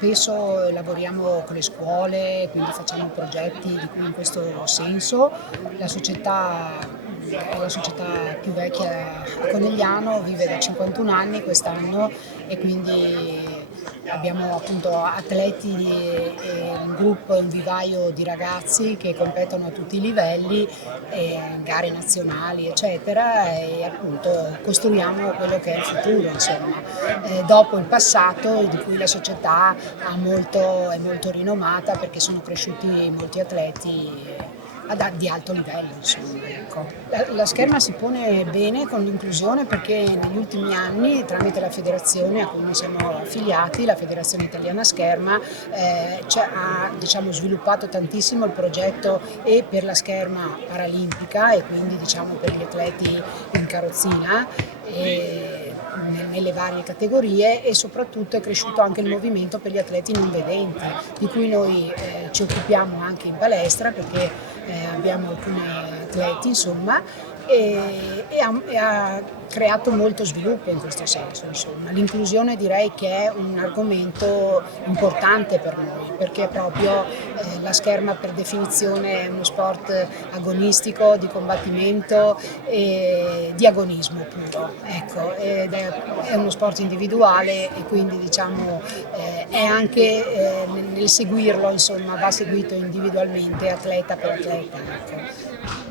spesso lavoriamo con le scuole, quindi facciamo progetti in questo senso. La società è la società più vecchia a Conegliano, vive da 51 anni quest'anno e quindi abbiamo appunto atleti e un gruppo, un vivaio di ragazzi che competono a tutti i livelli, gare nazionali eccetera, e appunto costruiamo quello che è il futuro, insomma. Dopo il passato di cui la società è molto rinomata perché sono cresciuti molti atleti di alto livello, insomma, ecco. La Scherma si pone bene con l'inclusione perché negli ultimi anni, tramite la federazione a cui noi siamo affiliati, la Federazione Italiana Scherma, ha, diciamo, sviluppato tantissimo il progetto e per la scherma paralimpica e quindi, diciamo, per gli atleti in carrozzina nelle varie categorie, e soprattutto è cresciuto anche il movimento per gli atleti non vedenti, di cui noi ci occupiamo anche in palestra perché abbiamo alcuni atleti, insomma, e ha creato molto sviluppo in questo senso, insomma. L'inclusione direi che è un argomento importante per noi perché proprio la scherma per definizione è uno sport agonistico, di combattimento e di agonismo puro, ecco, ed è uno sport individuale e quindi, diciamo, è anche nel seguirlo, insomma, va seguito individualmente, atleta per atleta, ecco.